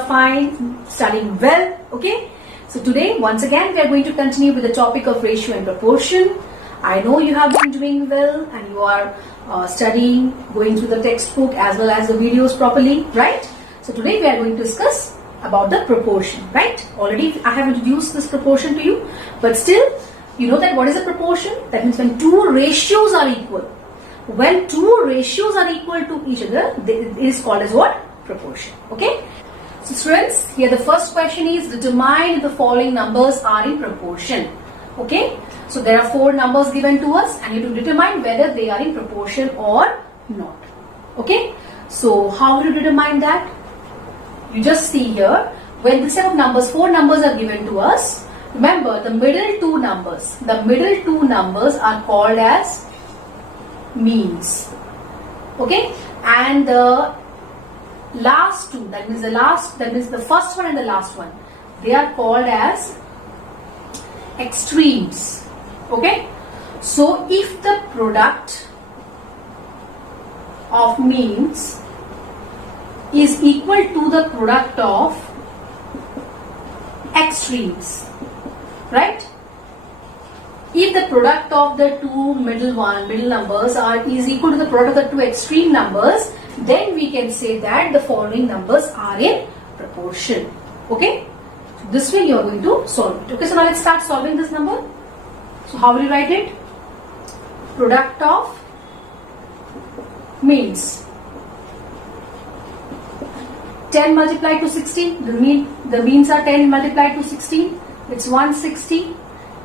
are fine, studying well. Okay. So today, once again, we are going to continue with the topic of ratio and proportion. I know you have been doing well and you are studying, going through the textbook as well as the videos properly, right? So today we are going to discuss about the proportion, right? Already I have introduced this proportion to you, but still, you know that what is a proportion? That means when two ratios are equal. When two ratios are equal to each other, it is called as what? Proportion. Okay? So students, here the first question is determine if the following numbers are in proportion. Okay? So there are four numbers given to us and you have to determine whether they are in proportion or not. Okay? So how do you determine that? You just see here, when this set of numbers, four numbers are given to us, remember the middle two numbers are called as means. Okay? And the last two, that means the first one and the last one, they are called as extremes. Okay? So if the product of means is equal to the product of extremes, right? If the product of the two middle numbers is equal to the product of the two extreme numbers, then we can say that the following numbers are in proportion. Okay? So this way you are going to solve it. Okay, so now let's start solving this number. So how will you write it? Product of means. 10 multiplied to 16, the means are 10 multiplied to 16, it's 160.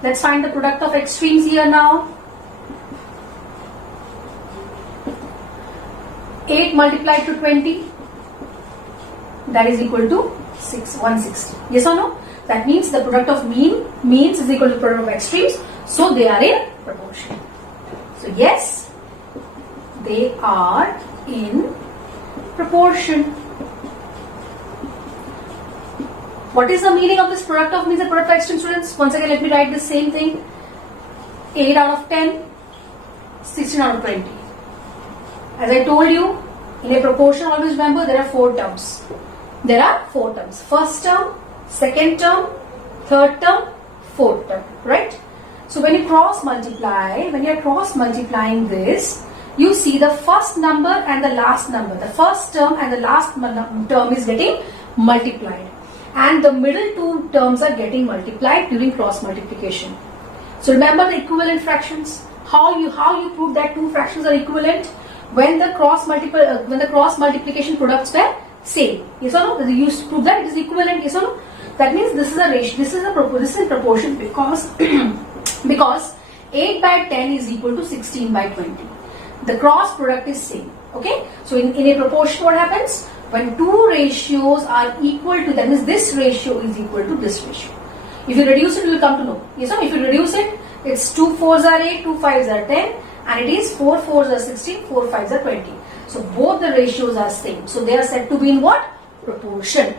Let's find the product of extremes here now. 8 multiplied to 20, that is equal to 160. Yes or no? That means the product of means is equal to the product of extremes, so they are in proportion. So yes, they are in proportion. What is the meaning of this product of means and product of extreme, students? Once again, let me write the same thing. 8 out of 10, 16 out of 20. As I told you, in a proportion, always remember there are four terms. There are four terms. First term, second term, third term, fourth term. Right? So when you cross multiply, when you are cross multiplying this, you see the first number and the last number. The first term and the last term is getting multiplied. And the middle two terms are getting multiplied during cross multiplication. So remember the equivalent fractions. How you prove that two fractions are equivalent? When the cross multiplication products were same. Yes or no? You prove that it is equivalent. Yes or no? That means this is a ratio. This is in proportion because because 8 by 10 is equal to 16 by 20. The cross product is same. Okay. So in a proportion, what happens? When two ratios are equal to, that means this ratio is equal to this ratio. If you reduce it, you will come to know. Yes, so if you reduce it, it's 2 4s are 8, 2 5s are 10, and it is 4 4s are 16, 4 5s are 20. So both the ratios are same. So they are said to be in what? Proportion.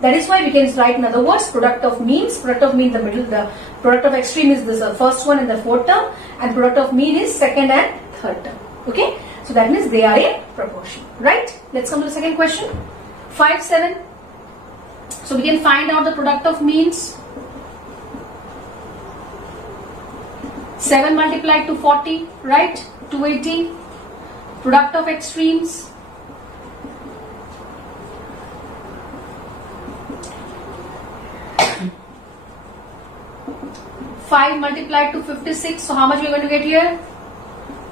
That is why we can write in other words, product of means the middle, the product of extreme is this first one and the fourth term, and product of mean is second and third term. Okay? So that means they are in proportion, right? Let's come to the second question. 5, 7. So we can find out the product of means. 7 multiplied to 40, right? 280. Product of extremes. 5 multiplied to 56. So how much we are going to get here?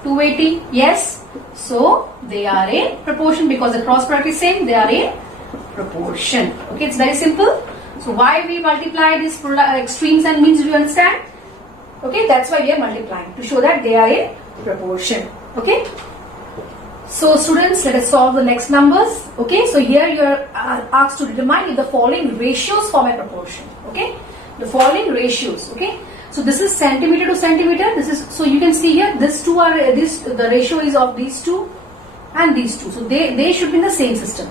280. Yes. So they are in proportion because the cross product is same. They are in proportion. Okay, it's very simple. So why we multiply these extremes and means? Do you understand? Okay, that's why we are multiplying to show that they are in proportion. Okay. So students, let us solve the next numbers. Okay, so here you are asked to determine if the following ratios form a proportion. Okay, the following ratios. Okay. So this is centimeter to centimeter. This is, so you can see here, these two are the ratio is of these two and these two. So they should be in the same system.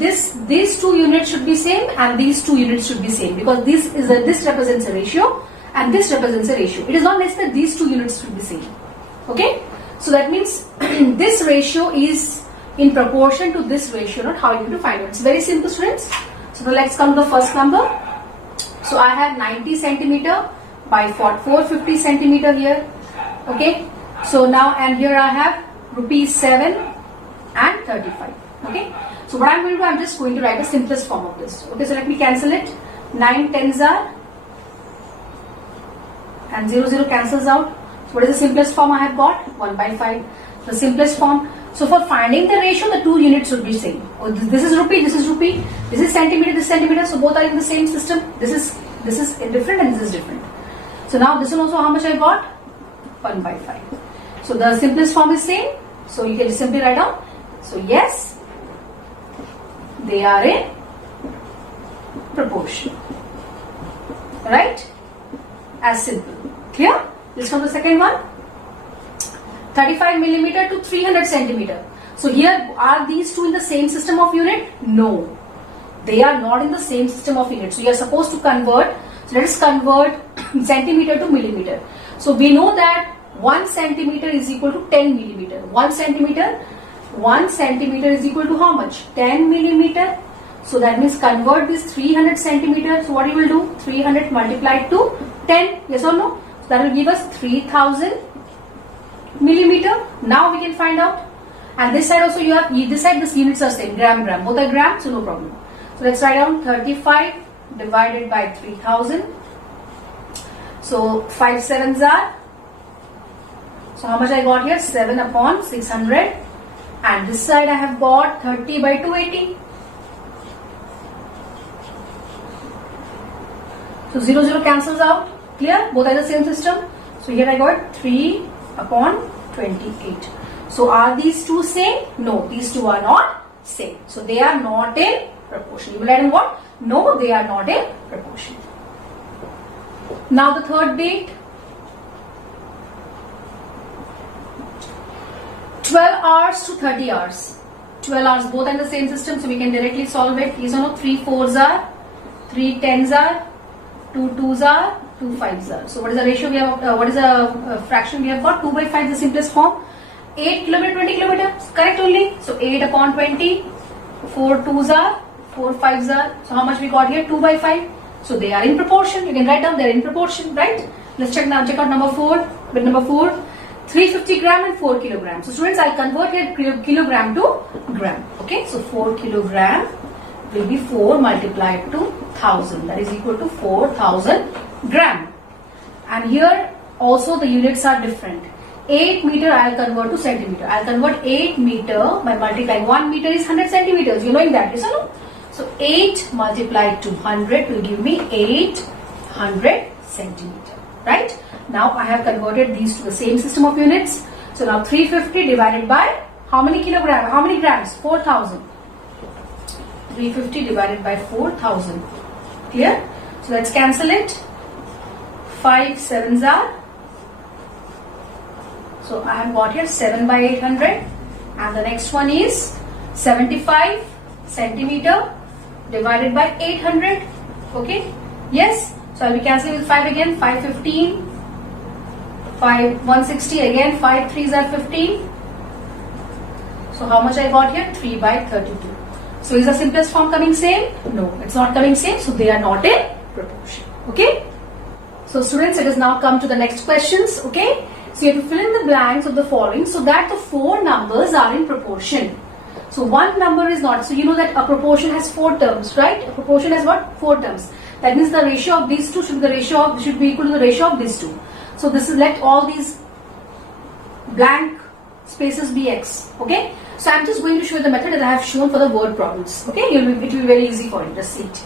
These two units should be same and these two units should be same because this represents a ratio and this represents a ratio. It is not necessary that these two units should be same. Okay. So that means this ratio is in proportion to this ratio, not how you have to find it. It's very simple, students. So now let's come to the first number. So I have 90 centimeter by 450 centimeter here. Okay. So now, and here I have rupees 7 and 35. Okay. So what I'm going to do, I'm just going to write the simplest form of this. Okay. So let me cancel it. 9 tens are, and 0 cancels out. So what is the simplest form I have got? 1 by 5. The simplest form. So for finding the ratio, the two units should be same. Oh, this is rupee, this is rupee, this is centimeter, this is centimeter. So both are in the same system. This is different and this is different. So now this one also, how much I got? 1 by 5. So the simplest form is same. So you can just simply write down. So yes, they are in proportion. Right? As simple. Clear? This from the second one. 35 millimeter to 300 centimeter. So here, are these two in the same system of unit? No. They are not in the same system of unit. So you are supposed to convert. So let us convert centimeter to millimeter. So we know that 1 centimeter is equal to 10 millimeter. 1 centimeter is equal to how much? 10 millimeter. So that means convert this 300 centimeter. So what you will do? 300 multiplied to 10. Yes or no? So that will give us 3000 millimeter. Now we can find out. And this side also you have, this side this units are same. Gram. Both are gram. So no problem. So let's write down 35 divided by 3000. So 5 sevens are. So how much I got here? 7 upon 600. And this side I have got 30 by 280. So 0 cancels out. Clear? Both are the same system. So here I got 3 upon 28. So are these two same? No, these two are not same. So they are not in proportion. You will add in what? No, they are not in proportion. Now the third bit. 12 hours to 30 hours. 12 hours, both are in the same system, so we can directly solve it. Yes or no? 3 fours are, 3 tens are, 2 twos are, 2 fives are. So what is the ratio we have? What is the fraction we have got? 2 by 5 is the simplest form. 8 kilometer, 20 kilometer. Correct only. So 8 upon 20. 4 twos are, 4 fives are. So how much we got here? 2 by 5. So they are in proportion. You can write down they are in proportion, right? Let's check now. Check out number 4. Bit number 4. 350 gram and 4 kilogram. So students, I'll convert here kilogram to gram. Okay. So 4 kilogram will be 4 multiplied to 1000. That is equal to 4000 gram. And here also the units are different. 8 meter I'll convert to centimeter. I'll convert 8 meter by multiplying 1 meter is 100 centimeters. You knowing that, yes or no? So 8 multiplied to 100 will give me 800 centimeter. Right? Now I have converted these to the same system of units. So now 350 divided by how many kilogram? How many grams? 4000. 350 divided by 4000. Clear? So let's cancel it. 5 sevens are. So I have got here 7 by 800. And the next one is 75 centimeter divided by 800. Okay? Yes? So I'll be cancelling with 5 again. 515. 5 160 again. 5 threes are 15. So how much I got here? 3 by 32. So is the simplest form coming same? No, it's not coming same. So they are not in proportion. Okay? So students, it has now come to the next questions. Okay? So you have to fill in the blanks of the following so that the 4 numbers are in proportion. So one number is not. So you know that a proportion has 4 terms, right? A proportion has what? 4 terms. That means the ratio of these two should be equal to the ratio of these two. So this is, let all these blank spaces be x. Okay? So I'm just going to show you the method that I have shown for the word problems. Okay? It will be very easy for you. Just see it.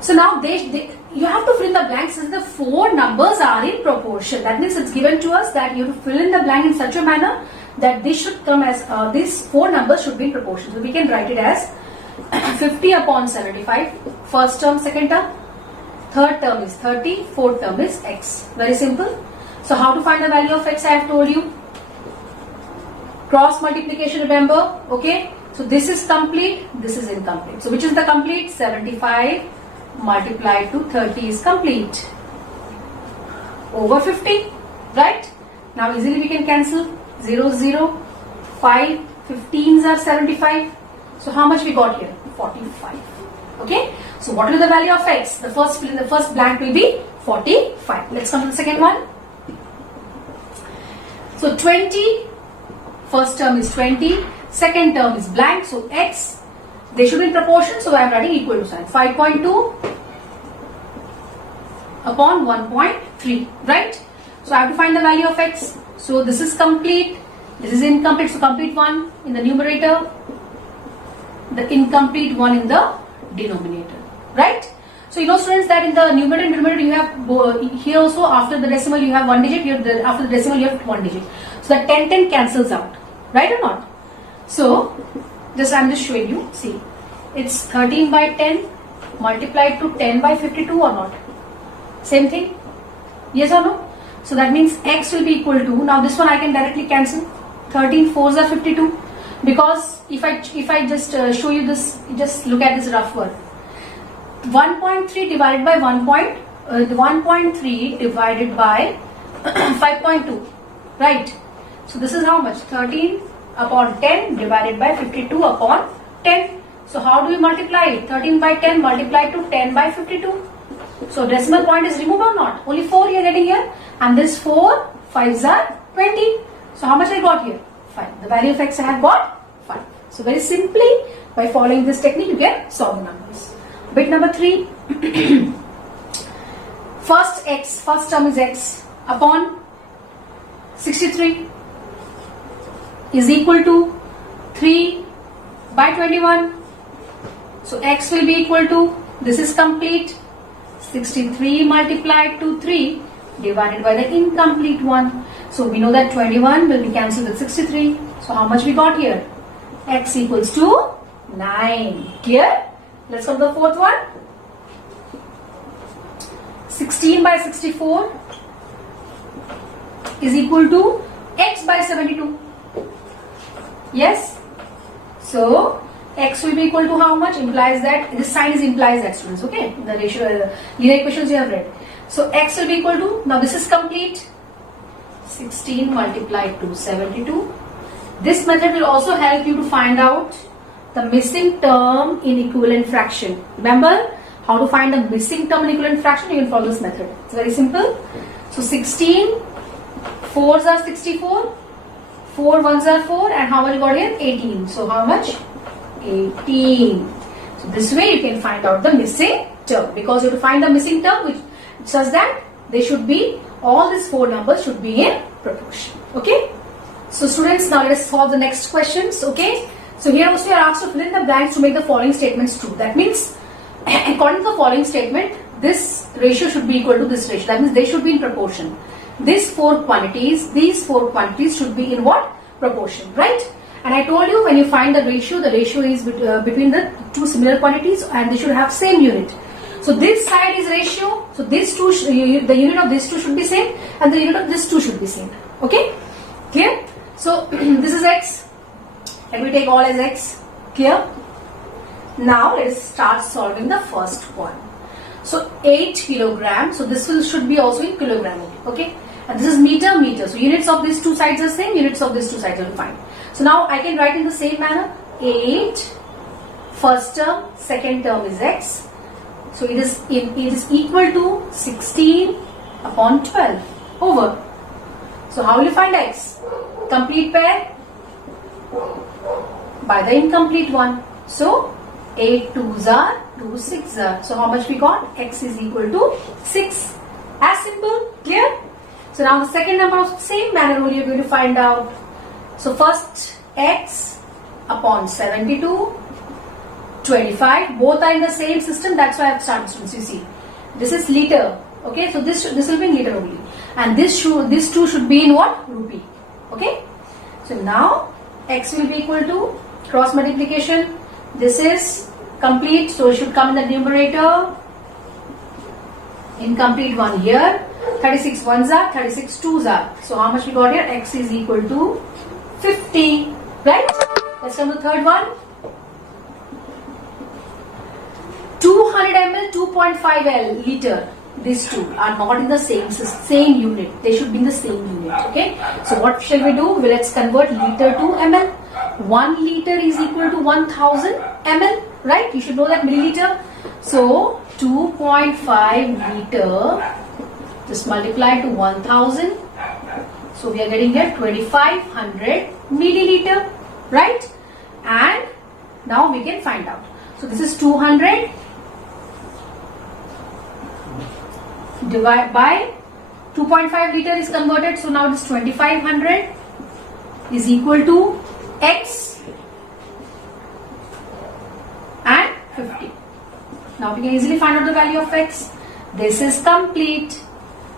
So now you have to fill in the blanks since the 4 numbers are in proportion. That means it's given to us that you have to fill in the blank in such a manner that this should come as these 4 numbers should be in proportion. So we can write it as 50 upon 75. First term, second term. Third term is 30. Fourth term is x. Very simple. So how to find the value of x I have told you. Cross multiplication, remember. Okay. So this is complete. This is incomplete. So which is the complete? 75 multiplied to 30 is complete. Over 50. Right. Now easily we can cancel. 0, 0. 5, 15s are 75. So how much we got here? 45. Okay. So what will the value of x? The first blank will be 45. Let's come to the second one. So 20, first term is 20, second term is blank. So x, they should be in proportion. So I am writing equal to sign. 5.2 upon 1.3, right? So I have to find the value of x. So this is complete, this is incomplete. So complete one in the numerator, the incomplete one in the denominator, right? So you know students that in the numerator and denominator you have here also after the decimal you have one digit, here after the decimal you have one digit. So the 10 cancels out, right or not? So I'm just showing you, see, it's 13 by 10 multiplied to 10 by 52 or not? Same thing, yes or no? So that means x will be equal to, now this one I can directly cancel, 13 4s are 52, because if I just show you this, just look at this rough work. 1.3 divided by 1.3 divided by 5.2, right? So this is how much? 13 upon 10 divided by 52 upon 10. So how do we multiply it? 13 by 10 multiplied to 10 by 52. So decimal point is removed or not? Only 4 you are getting here, and this 4 5s are 20. So how much I got here? 5. The value of x I have got 5. So very simply by following this technique you can solve the numbers. Bit number 3. First term is x upon 63 is equal to 3 by 21. So x will be equal to, this is complete, 63 multiplied to 3 divided by the incomplete one. So we know that 21 will be cancelled with 63. So how much we got here? X equals to 9. Clear? Let's come to the fourth one. 16 by 64 is equal to x by 72. Yes? So x will be equal to how much? Implies that, this sign implies that, students, okay? The ratio, linear equations you have read. So x will be equal to, now this is complete, 16 multiplied to 72. This method will also help you to find out the missing term in equivalent fraction. Remember how to find the missing term in equivalent fraction? You can follow this method. It's very simple. So 16, 4s are 64, 4 1s are 4, and how much you got here? 18. So how much? 18. So this way you can find out the missing term, because you have to find the missing term which such that they should be, all these 4 numbers should be in proportion. Okay. So students, now let us solve the next questions. Okay. So here also you are asked to fill in the blanks to make the following statements true. That means according to the following statement, this ratio should be equal to this ratio. That means they should be in proportion. These 4 quantities should be in what? Proportion, right? And I told you when you find the ratio is between the 2 similar quantities and they should have same unit. So this side is ratio. So these two, the unit of these two should be same, and the unit of this two should be same. Okay? Clear? So this is x. Let me take all as x. Clear? Now let us start solving the first one. So 8 kilograms. So this should be also in kilogram. Okay? And this is meter. So units of these two sides are same. Units of these two sides are defined. So now I can write in the same manner. 8. First term. Second term is x. So it is equal to 16 upon 12 over. So how will you find x? Complete pair by the incomplete one. So 8 2s are 2 6s are. So how much we got? X is equal to 6. As simple. Clear? So now the second number of same manner only you are going to find out. So first x upon 72. 25, both are in the same system, that's why I have started, students. You see, this is liter, okay? So this will be in liter only, and these two should be in what? Rupee, okay? So now x will be equal to cross multiplication. This is complete, so it should come in the numerator. Incomplete one here. 36 1s are, 36 2s are. So how much we got here? X is equal to 50, right? Let's come to the third one. 200 ml, 2.5 L liter. These two are not in the same unit. They should be in the same unit. Okay. So what shall we do? Well, let's convert liter to ml. 1 liter is equal to 1000 ml, right? You should know that milliliter. So 2.5 liter, just multiply to 1000. So we are getting here 2500 milliliter, right? And now we can find out. So this is 200 divided by 2.5 liter is converted. So now this 2500 is equal to X and 50. Now we can easily find out the value of X. This is complete.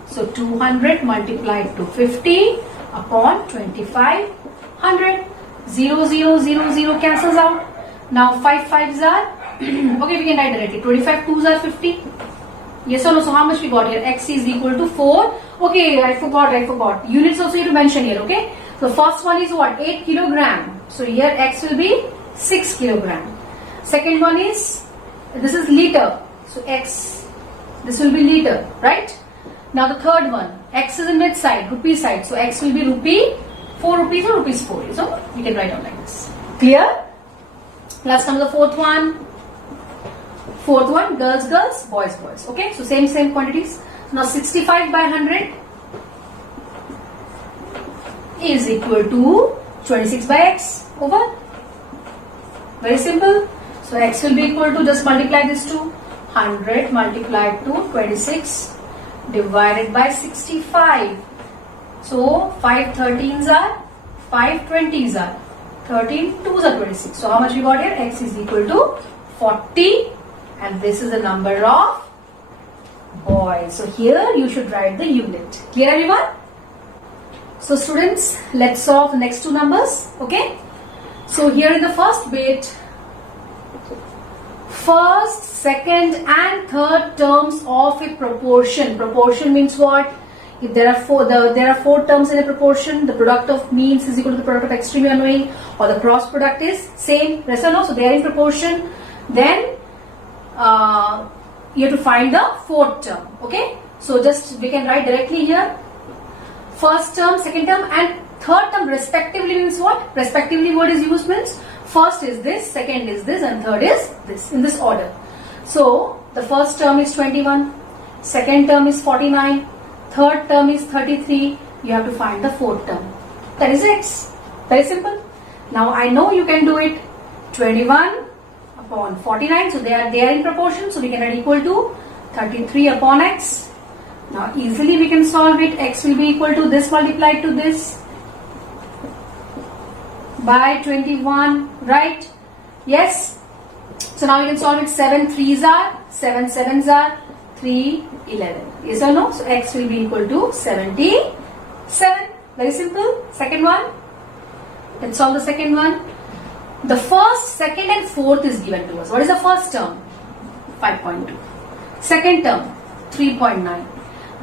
So 200 multiplied to 50 upon 2500. 0, 0, 0, 0 cancels out. Now 5 5s are okay, we can write directly. 25 2s are 50. Yes or no? So how much we got here? X is equal to 4. Okay, I forgot. Units also you have to mention here, okay? So first one is what? 8 kilogram. So here X will be 6 kilogram. Second one is, this is liter. So X, this will be liter, right? Now the third one, X is in mid side, rupee side. So X will be rupee, 4 rupees or rupees 4. So we can write down like this. Clear? Last comes the fourth one. Fourth one, girls, girls, boys, boys. Okay, so same quantities. So now 65 by 100 is equal to 26 by X over. Very simple. So X will be equal to, just multiply this to 100 multiplied to 26 divided by 65. So 5 13s are, 5 20s are, 13 2s are 26. So how much we got here? X is equal to 40, and this is the number of boys. So here you should write the unit. Clear everyone? So students, let's solve the next two numbers. Okay. So here in the first bit, first, second and third terms of a proportion. Proportion means what? If there are four terms in a proportion, the product of means is equal to the product of extreme you are knowing, or the cross product is same. Yes or no? So they are in proportion. Then you have to find the fourth term. Okay. So just we can write directly here. First term, second term and third term respectively means what? Respectively word is used means first is this, second is this and third is this, in this order. So the first term is 21, second term is 49, third term is 33. You have to find the fourth term. That is X. Very simple. Now I know you can do it. 21 upon 49. So they are in proportion. So we can write equal to 33 upon X. Now easily we can solve it. X will be equal to this multiplied to this by 21, right? Yes. So now you can solve it. 7 3s are, 7 7s are, 3 11. Yes or no? So X will be equal to 77. Very simple. Second one. Let's solve the second one. The first, second and fourth is given to us. What is the first term? 5.2. Second term 3.9.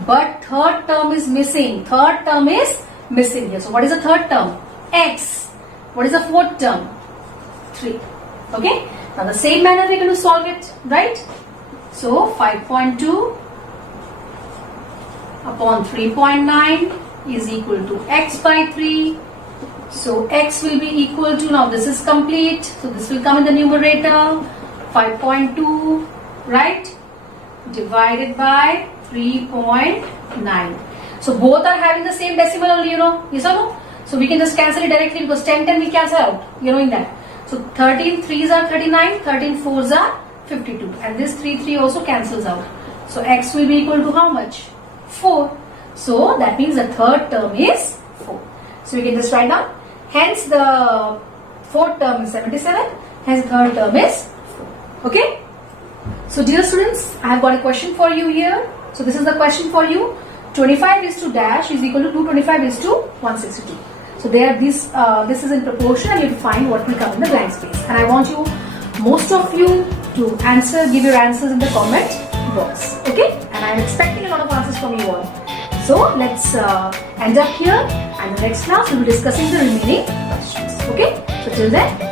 But third term is missing. Third term is missing here. So what is the third term? X. What is the fourth term? 3. Okay. Now the same manner we are going to solve it, right? So 5.2 upon 3.9 is equal to X by 3. So X will be equal to, now this is complete. So this will come in the numerator. 5.2, right? Divided by 3.9. So both are having the same decimal only, you know. Yes or no? So we can just cancel it directly because 10 10 will cancel out. You know in that. So 13 3s are 39, 13 4s are 52. And this 3 3 also cancels out. So X will be equal to how much? 4. So that means the third term is 4. So we can just write down. Hence the fourth term is 77. Hence the third term is 4. Okay. So dear students, I have got a question for you here. So this is the question for you. 25 is to dash is equal to 225 is to 162. So there this is in proportion and you have to find what will come in the blank space. And I want you, most of you, to give your answers in the comment box. Okay? And I am expecting a lot of answers from you all. So let's end up here, and in the next class we will be discussing the remaining questions. Okay? So till then,